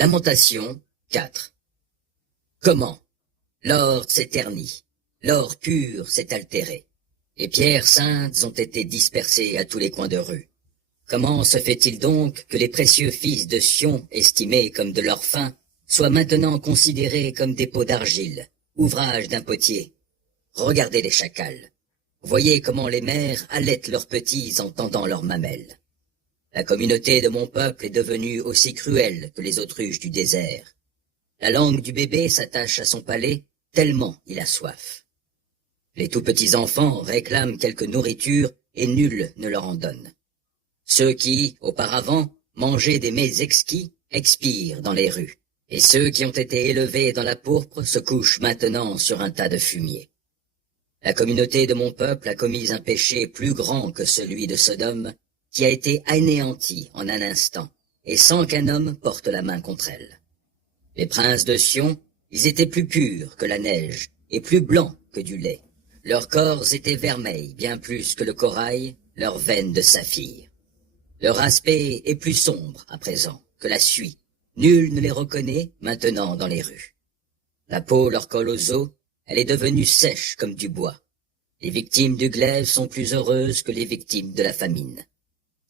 Lamentation 4. Comment? L'or s'est terni, l'or pur s'est altéré. Les pierres saintes ont été dispersées à tous les coins de rue. Comment se fait-il donc que les précieux fils de Sion, estimés comme de l'or fin, soient maintenant considérés comme des pots d'argile, ouvrage d'un potier? Regardez les chacals. Voyez comment les mères allaitent leurs petits en tendant leurs mamelles. La communauté de mon peuple est devenue aussi cruelle que les autruches du désert. La langue du bébé s'attache à son palais tellement il a soif. Les tout petits enfants réclament quelque nourriture et nul ne leur en donne. Ceux qui, auparavant, mangeaient des mets exquis expirent dans les rues, et ceux qui ont été élevés dans la pourpre se couchent maintenant sur un tas de fumier. La communauté de mon peuple a commis un péché plus grand que celui de Sodome, qui a été anéanti en un instant, et sans qu'un homme porte la main contre elle. Les princes de Sion, ils étaient plus purs que la neige, et plus blancs que du lait. Leurs corps étaient vermeils, bien plus que le corail, leurs veines de saphir. Leur aspect est plus sombre, à présent, que la suie. Nul ne les reconnaît maintenant dans les rues. La peau leur colle aux os, elle est devenue sèche comme du bois. Les victimes du glaive sont plus heureuses que les victimes de la famine.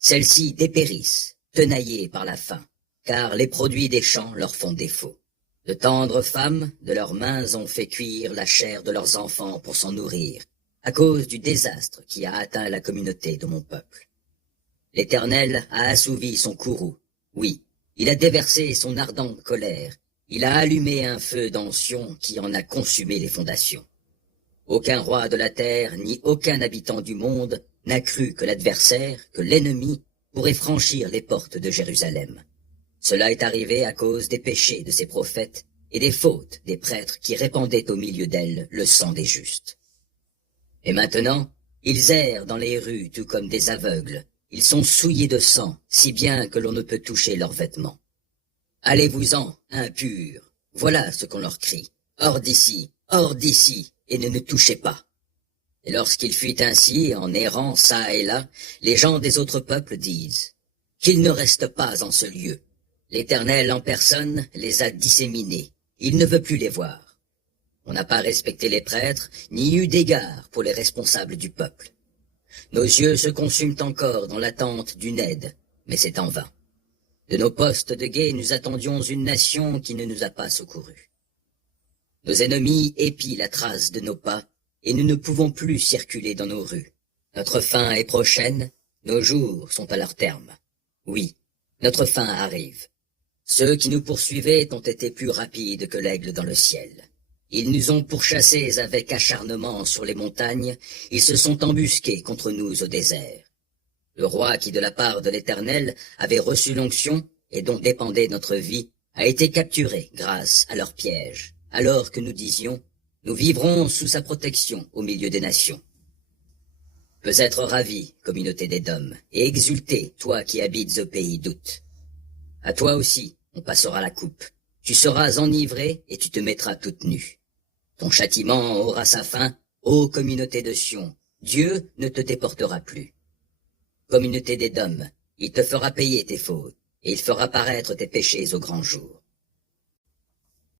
Celles-ci dépérissent, tenaillées par la faim, car les produits des champs leur font défaut. De tendres femmes, de leurs mains ont fait cuire la chair de leurs enfants pour s'en nourrir, à cause du désastre qui a atteint la communauté de mon peuple. L'Éternel a assouvi son courroux. Oui, il a déversé son ardente colère. Il a allumé un feu dans Sion qui en a consumé les fondations. Aucun roi de la terre, ni aucun habitant du monde n'a cru que l'adversaire, que l'ennemi, pourrait franchir les portes de Jérusalem. Cela est arrivé à cause des péchés de ses prophètes et des fautes des prêtres qui répandaient au milieu d'elles le sang des justes. Et maintenant, ils errent dans les rues tout comme des aveugles. Ils sont souillés de sang, si bien que l'on ne peut toucher leurs vêtements. Allez-vous-en, impurs, voilà ce qu'on leur crie. Hors d'ici, et ne nous touchez pas. Et lorsqu'il fuit ainsi, en errant çà et là, les gens des autres peuples disent qu'il ne reste pas en ce lieu. L'Éternel en personne les a disséminés. Il ne veut plus les voir. On n'a pas respecté les prêtres, ni eu d'égard pour les responsables du peuple. Nos yeux se consument encore dans l'attente d'une aide, mais c'est en vain. De nos postes de guet, nous attendions une nation qui ne nous a pas secourus. Nos ennemis épient la trace de nos pas, et nous ne pouvons plus circuler dans nos rues. Notre fin est prochaine, nos jours sont à leur terme. Oui, notre fin arrive. Ceux qui nous poursuivaient ont été plus rapides que l'aigle dans le ciel. Ils nous ont pourchassés avec acharnement sur les montagnes, ils se sont embusqués contre nous au désert. Le roi qui, de la part de l'Éternel, avait reçu l'onction, et dont dépendait notre vie, a été capturé grâce à leur piège, alors que nous disions « Nous vivrons sous sa protection au milieu des nations ». Peux être ravi, communauté d'Édom, et exulter, toi qui habites au pays d'Out. À toi aussi, on passera la coupe. Tu seras enivré et tu te mettras toute nue. Ton châtiment aura sa fin, ô communauté de Sion. Dieu ne te déportera plus. Communauté d'Édom, il te fera payer tes fautes, et il fera paraître tes péchés au grand jour.